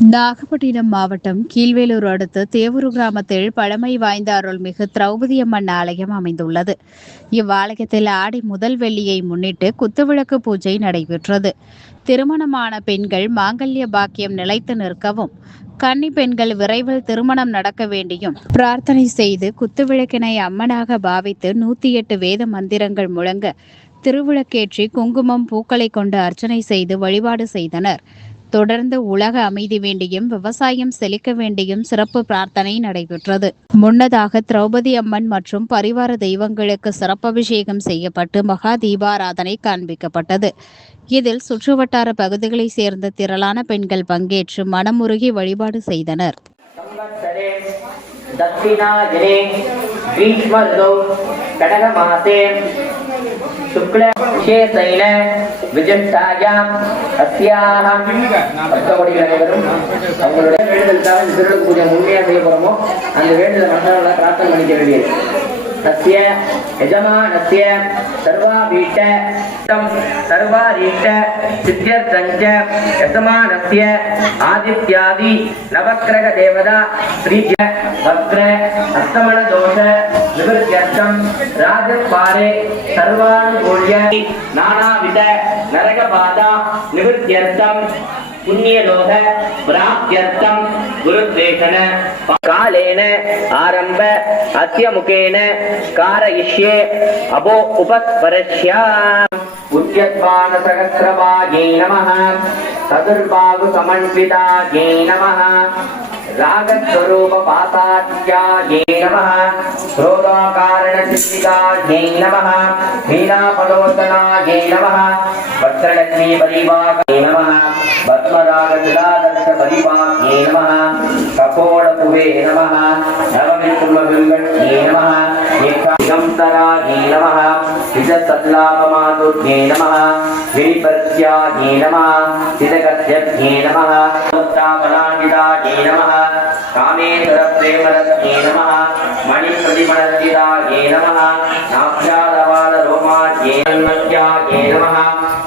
நாகப்பட்டினம் மாவட்டம் கீழ்வேலூர் அடுத்த தேவூர் கிராமத்தில் பழமை வாய்ந்த அருள்மிகு திரௌபதி அம்மன் ஆலயம் அமைந்துள்ளது. இவ்வாலயத்தில் ஆடி முதல் வெள்ளியை முன்னிட்டு குத்துவிளக்கு பூஜை நடைபெற்றது. திருமணமான பெண்கள் மாங்கல்ய பாக்கியம் நிலைத்து நிற்கவும், கன்னி பெண்கள் விரைவில் திருமணம் நடக்க வேண்டியும் பிரார்த்தனை செய்து குத்துவிளக்கினை அம்மனாக பாவித்து 108 வேத மந்திரங்கள் முழங்க திருவிளக்கேற்றி குங்குமம் பூக்களை கொண்டு அர்ச்சனை செய்து வழிபாடு செய்தனர். தொடர்ந்து உலக அமைதி வேண்டியும் விவசாயம் செழிக்க வேண்டியும் சிறப்பு பிரார்த்தனை நடைபெற்றது. முன்னதாக திரௌபதி அம்மன் மற்றும் பரிவார தெய்வங்களுக்கு சிறப்பபிஷேகம் செய்யப்பட்டு மகா தீபாராதனை காண்பிக்கப்பட்டது. இதில் சுற்றுவட்டார பகுதிகளைச் சேர்ந்த திரளான பெண்கள் பங்கேற்று மனமுருகி வழிபாடு செய்தனர். शुक्लविशेषेण विजष्टायाम् अस्याः பக்தகோடிகள் அனைவரும் அவங்களுடைய வேண்டுதலுக்காக இந்த திருவிழா பூஜை முழுமையாக செய்ய போறோமோ அந்த வேண்டுதலை மனதார பிரார்த்தனை பண்ணிக்க வேண்டியது. तस्य यजमानस्य सर्वाभीष्ट सर्वारीष्ट सिद्ध्यर्थञ्च यजमानस्य आदित्यादि नवग्रह देवता श्रीज वक्र अस्तमन दोष निवृत्त्यर्थं राजद्वारे सर्वानुकूल्य नानाविध नरकबाधा निवृत्त्यर्थं पुण्यलोक प्राप्त्यर्थं गुरुद्वेषण कालेन आरंभ अस्य मुखेन कारयिष्ये अभो उपस्पर्श्या उद्यत्वान सहस्रभागे नमः चतुर्बाहु समन्विताये नमः रागस्वरूप पाताख्याये नमः क्रोधाकारण सिद्धिकाये नमः हीरापलोचनाये नमः वज्रलक्ष्मी परिवागे नमः पद्मरागजलादर्श परिवागे नमः कपोलपुवे नमः नवमित्रुमबिम्बट्ये नमः दिगंतराये नमः विजसल्लापमातुर्ये नमः विनिपर्त्याये नमः सिद्धगत्यये नमः उत्तापलान्विताये नमः कामेश्वर प्रेमरत्ये नमः मणिप्रतिमणस्थिताये नमः नाभ्यादवाद रोमाये नमस्याये नमः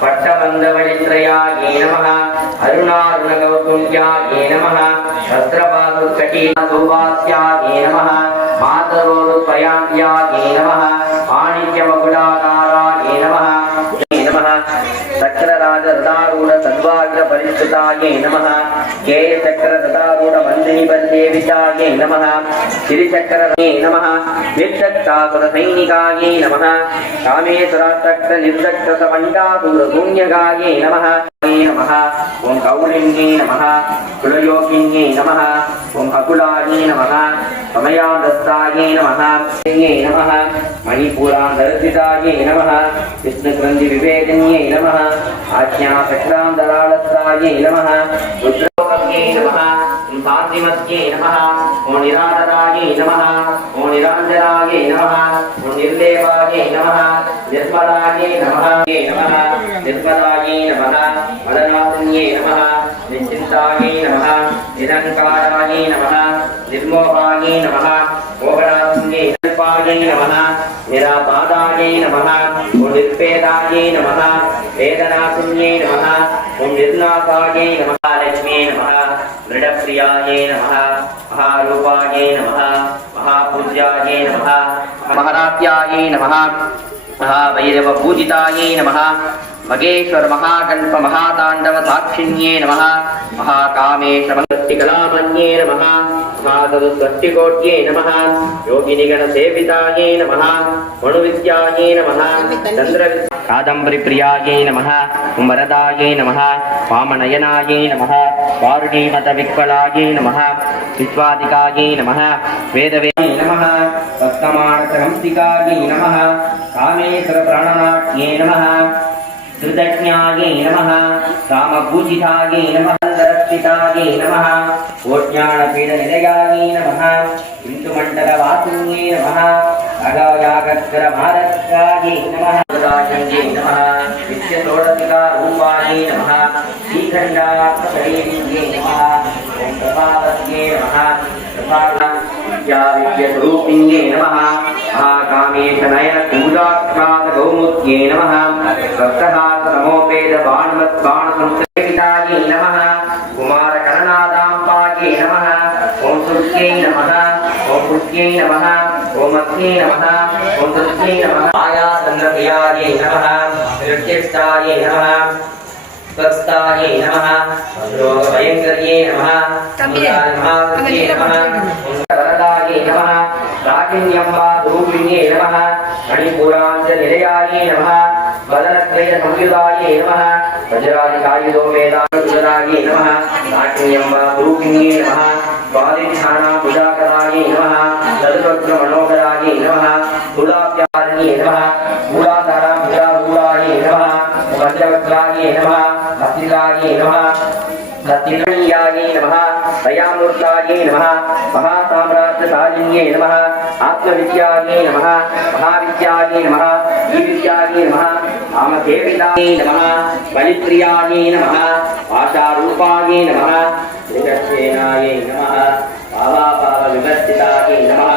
पट्टबन्धवनित्रयाये नमः अरुणारुणगौतुम्याये नमः वस्त्रपादुकटीसौभास्याये नमः मातरोरुपयान्त्याये नमः माणिक्यमकुलाकाराये नमः चक्रराज रथारूढ़ सद्वाग्र परिष्कृताये नमः केय चक्र रथारूढ़ मंदिनी बलदेविताये नमः श्रीचक्रये नमः विक्षक्तासुर सैनिकाये नमः कामेश्वरासक्त निर्दक्त समण्डासुर शून्यगाये नमः नमः ओं कौलिन्ये नमः कुलयोगिन्ये नमः ओं अकुलाये नमः समयादस्ताये नमः नमः मणिपुरान्तर्जिताये नमः विष्णुक्रन्थि विवेचन्ये नमः आज्ञाचक्रान्तरालस्ताये नमः रुद्रोकव्ये नमः सात्रिमत्ये नमः ओं निराधराये नमः ओं निराञ्जनाये नमः ओं निर्देवाये नमः निर्मलाये नमः निर्मलाये नमः मदनाथन्ये नमः निश्चिन्ताये नमः निरङ्काराये नमः निर्मोहाये नमः मोहनाथन्ये निर्पाये नमः निरापादाये नमः ओं निर्पेदाये नमः वेदनाशून्ये नमः ओं निर्नाथाये नमः लक्ष्मी नमः दृढप्रियाये नमः महारूपाये नमः महापूज्याये नमः महारात्याये नमः महाभैरव पूजिताये नमः मगेश्वर महाकल्प महातांडव साक्षिण्ये नमः महाकामेश मंगतिकलामन्ये नमः महासरस्वतीकोट्ये नमः योगिनिगण सेविताये नमः मनुविद्याये नमः चंद्र कादंबरी प्रियाये नमः वरदाये नमः वामनयनाये नमः वारुणीमत विक्वलाये नमः विश्वादिकाये नमः वेदवेदे नमः सप्तमानसहंसिकाये नमः कामेश्वर प्राणनाट्ये नमः कृतज्ञाये नमः कामपूजिताये नमः रक्षिताये नमः ओज्ञानपीडनिलयाये नमः हिन्दुमण्डलवासिन्ये नमः अगायागस्करमारकाये नमः दायन्ये नमः नित्यषोडशिकारूपाये नमः श्रीखण्डार्थशरीरिण्ये नमः ॐ प्रपादस्ये नमः विद्याविद्यस्वरूपिण्ये नमः महाकामेशनयन पूजाक्रांत गौमुख्ये नमः सप्तहास नमोपेद बाणमत् बाण संस्कृतिताये नमः कुमार कणनादा विद्यै नमः ओम अग्न्यै नमः ओम तस्मै नमः आयासन्नप्रियायै नमः नृत्यष्टायै नमः स्वस्तायै नमः रोगभयङ्कर्यै नमः महासत्यै नमः वरदायै नमः राकिन्यम्बा रूपिण्यै नमः मणिपुराञ्जनिलयायै नमः वदनत्रयसंयुधायै नमः वज्रादिकायुधो वेदान्तुरायै नमः राकिन्यम्बा रूपिण्यै नमः स्वादिष्ठानापूजाकरायै नमः तद्वक्रमणोकरायै नमः तुलाभ्यारिण्यै नमः मूलाधाराभूताभूतायै नमः वज्रवक्त्रायै नमः हस्तिकायै नमः हस्तिकणीयायै नमः दयामूर्तायै नमः महासाम्राज्यशालिन्यै नमः आत्मविद्यायै नमः महाविद्यायै नमः ईविद्यायै नमः आमदेवितायै नमः बलिप्रियायै नमः आशारूपायै नमः जगत्सेनायै नमः पावापावविवर्तितायै नमः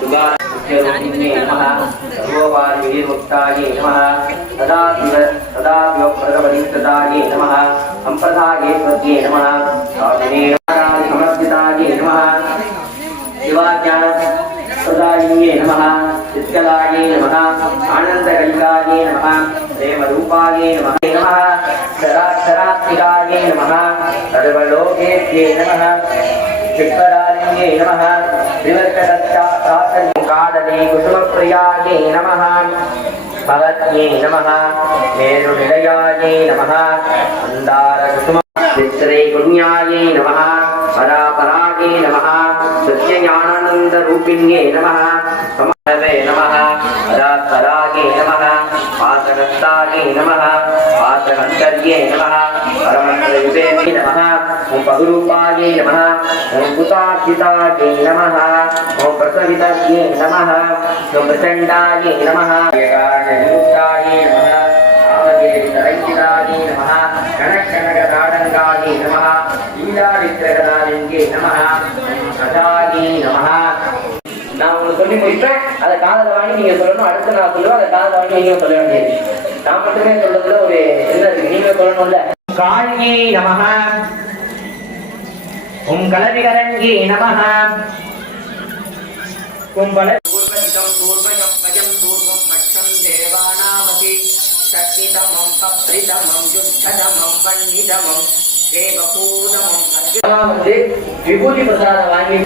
सुगारूपिण्यै नमः सर्वोपाधिविमुक्तायै नमः सदाशिवप्रदपरिष्कृतायै नमः सम्प्रदायेश्वर्यै नमः समर्पितायै नमः शिवाज्ञानप्रदायिन्यै नमः चित्कलायै नमः आनन्दकलिकायै नमः प्रेमरूपायै नमः शराक्षरात्मिकायै नमः सर्वलोकेभ्ये नमः चित्करालिन्यै नमः त्रिवर्गदत्ताकादने कुसुमप्रियायै नमः भगत्यै नमः मेरुनिलयायै नमः मन्दारकुसुम चित्रैगुण्यायै नमः परापरायै नमः सत्यज्ञानानन्दरूपिण्यै नमः समवे नमः परापरायै नमः पाशहस्तायै नमः पाशहन्तर्यै नमः परमत्रयुते नमः ओम बहुरूपायै नमः ओम कुतार्जितायै नमः ओम प्रसवितायै नमः ओम प्रचण्डायै नमः मुक्तायै नमः कामदेवितरैकितायै नमः कनकनकदाडङ्गायै नमः लीलावित्रगदालिङ्गे नमः सदायै नमः நான் உங்களுக்கு சொல்லி முடிப்பேன் அதை காதல வாங்கி நீங்க சொல்லணும் அடுத்து நான் சொல்லுவேன் அதை காதல வாங்கி நீங்க சொல்ல வேண்டியது நான் மட்டுமே சொல்றதுல ஒரு என்ன இருக்கு நீங்க சொல்லணும்ல காளியே நமஹ ஓம் கலவிகரண்யே நமஹ ஓம் பல பூர்வஜம் பூர்வயம் பயம் பூர்வம் மச்சம் தேவானாமதி சக்திதமம் பப்ரிதமம் யுக்ததமம் வன்னிதமம் தேவபூதமம் வந்து விபூதி பிரசாதம் வாங்கி